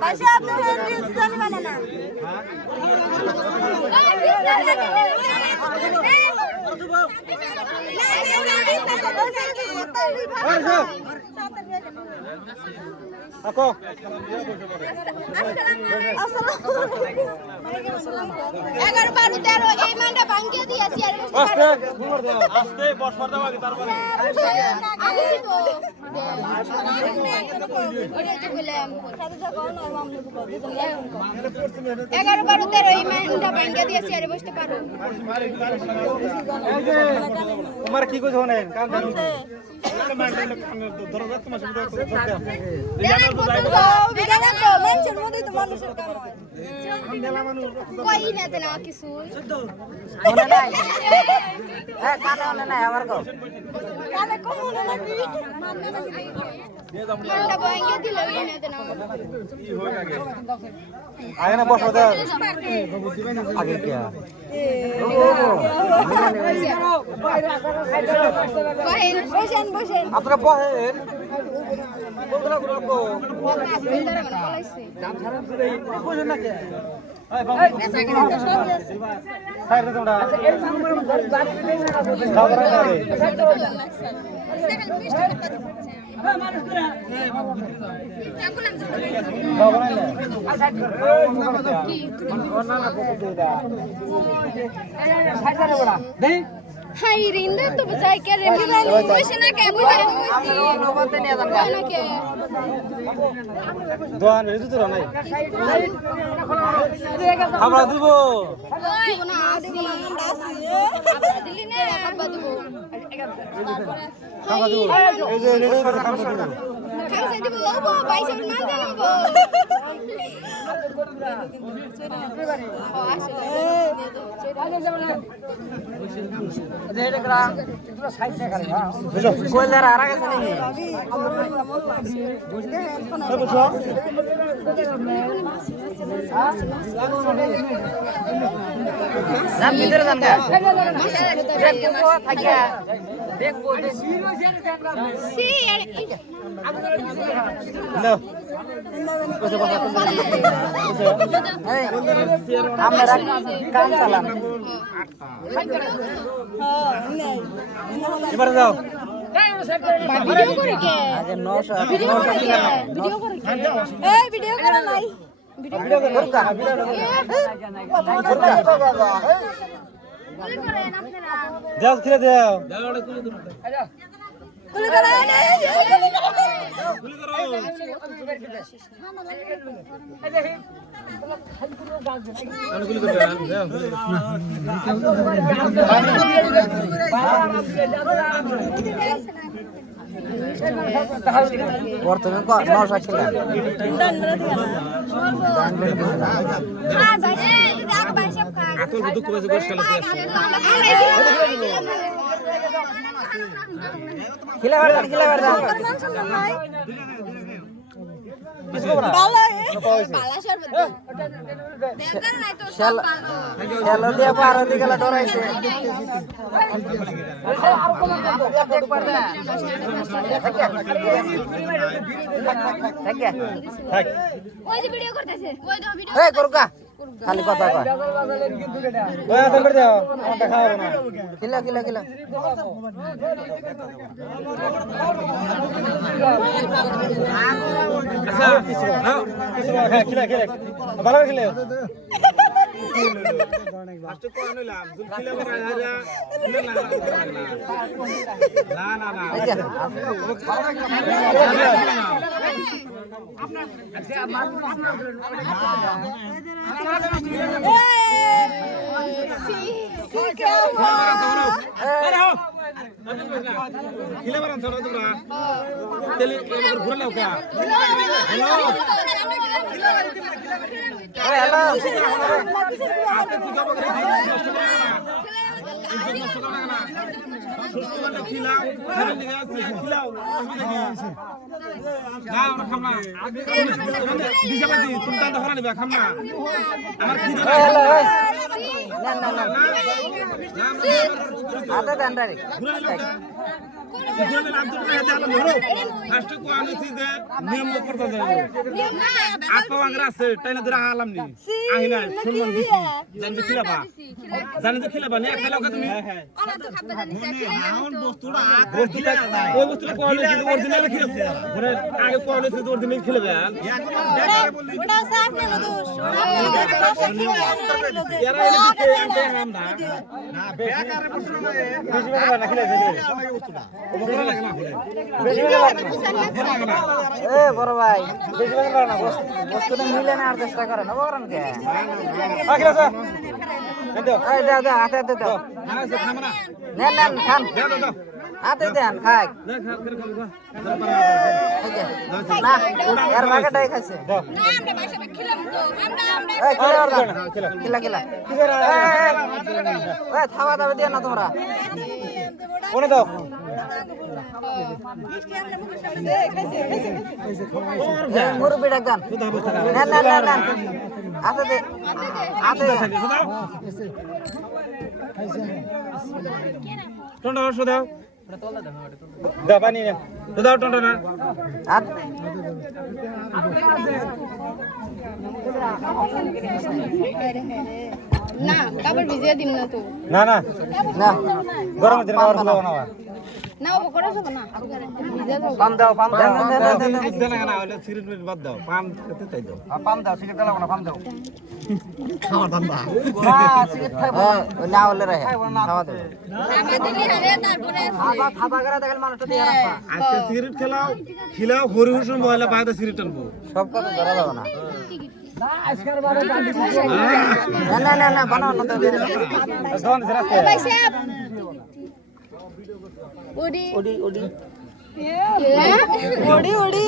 ভাষা আপনার রিলস জানি মানে না Ako. এগারো বারো তেরো এই মানটা ভাঙিয়ে দিয়েছি আস্তে বসবার দাও আগে তারপরে এগারো বারো তেরো এই মানটা ভাঙিয়ে দিয়েছি আরে বসতে পারো তোমার কি কইছো না কাম জানো মানুষের মধ্যেই তো মানুষের কাম হয় কই নেতে না কিছু মনে নাই কানে মনে নাই আমার গো কানে কম মনে নাকি মানটা ভাঙিয়ে দিলে নেতে না আগে না বসো দাও আগে কি বসেন বসেন আপনারা বহেন বন্ধুরা গুলো কো বসেন না কে এই বাবু স্যার তোমরা দাবরা করে হাই রিন্দা তো বজাই কে রে বসে না কে বসে না কে দোয়ান রেজু তো নাই আমরা দিব দিব না আসি দিলি না খাবা দিব খাওয়া দিব এই যে রেজু করে খাওয়া দিব খাইছে দিব ও ভাই সব মান জানব ও আসলে কইলার আর আগে নাকি যান ভিতরে যান গা দেখবো থাকিয়া দেখবো সি আর না আমরা কাম চালাম এবারে যাও ভিডিও করে কে আগে 900 ভিডিও করে কে ভিডিও করে কে এই ভিডিও করে নাই ভিডিও করো কা ভিডিও গুলি করেন আপনারা যাও খিরে দাও গুলি করেন গুলি করো গুলি করো যাও বর্তমানে 900 ছিল হ্যাঁ ভাই দেখ ভাই সব খা আতল দুঃখ বেজে করে খেলা দিয়ে খিলা বারদান পালা শরবত দেখেন নাই তো সব পালো খেলো দিয়া পার হতে গেলে ডরাইছে ওই যে ভিডিও করতেছে ওই তো ভিডিও এই করুকা খালি কথা কয় ওই আতল করে দাও আমার দেখা হবে না খিলা আচ্ছা কিছু নাও কিছু হ্যাঁ খিলা ভালো করে খিলে ফার্স্ট কোন হইলাম জুল খিলা করে আইরা না খিলা বারান ছোট তোমরা তেল এবার ঘুরে নাও কা হ্যালো আপনি কি করব করে নষ্ট করে না সুস্থ মানে খিলাও খাবেন নিয়ে আসছে খিলাও না আমরা খাম না দিশা বাজি তুমি তান্তা হরা নিবা খাম না আমার খিদে না না না হাতে দেন ডাইরেক্ট ফার্স্ট কোয়ালিটি যে নিয়ম করতে যায় আপা বাংলা আছে টাইনা ধরে আলাম নি আহি না সম্মান দিছি জানতে খিলাবা জানতে খিলাবা নিয়ে খেলাও কা তুমি ওই বস্তুটা কোয়ালিটি অরিজিনাল খিলাবে মানে আগে কোয়ালিটি অরিজিনাল খিলাবে ওটা সাফ না দোষ এরা এনে দিতে আনতে হাম না না বেকারে প্রশ্ন না বেশি বেলা না খিলাবে বস্তুটা ওগুলো লাগে না বেশি বেলা লাগে না এ বড় ভাই বেশি বেলা না বস্তুটা মিলে না আর চেষ্টা করে না বলেন কে আখিরা স্যার দাও এই দাও দাও হাতে দাও না স্যার খাম না নেন নেন খান দাও দাও হাতে দেন খাই না খা করে খাবো না এর ভাগটাই খাইছে না আমরা বাসাটা খেলাম তো আমরা এই খেলা খেলা এই খাওয়া দাওয়া দিও না তোমরা কোনে দাও মুরব্বি ডাক দেন নেন নেন নেন নেন হাতে দে হাতে টন্ডা হর্ষ দাও দাও পানি নে দাও টন্ডা না হাত না কাপড় ভিজিয়ে দিম না তো না না না গরম দিন খাবার খাবো না না ও করে যাব না ভিজিয়ে দাও পাম দাও পাম দাও দেন না হলে সিগারেট মিনিট বাদ দাও পান খেতে তাই দাও পাম দাও সিগারেট দাও না পাম দাও খাওয়া দান্দা সিগারেট খাবো না হলে রে খাওয়া দাও আমার দিলি হারে তারপরে খাবা খাবা করে দেখেন মানুষটা দিয়ে রাখবা আজকে সিগারেট খিলাও হরি হুসুম বয়লা বাইরে সিগারেট টানবো সব কথা ধরা যাবে না না না না বানাও না তো ভাই সাহেব ওডি ওডি ওডি ওডি ওডি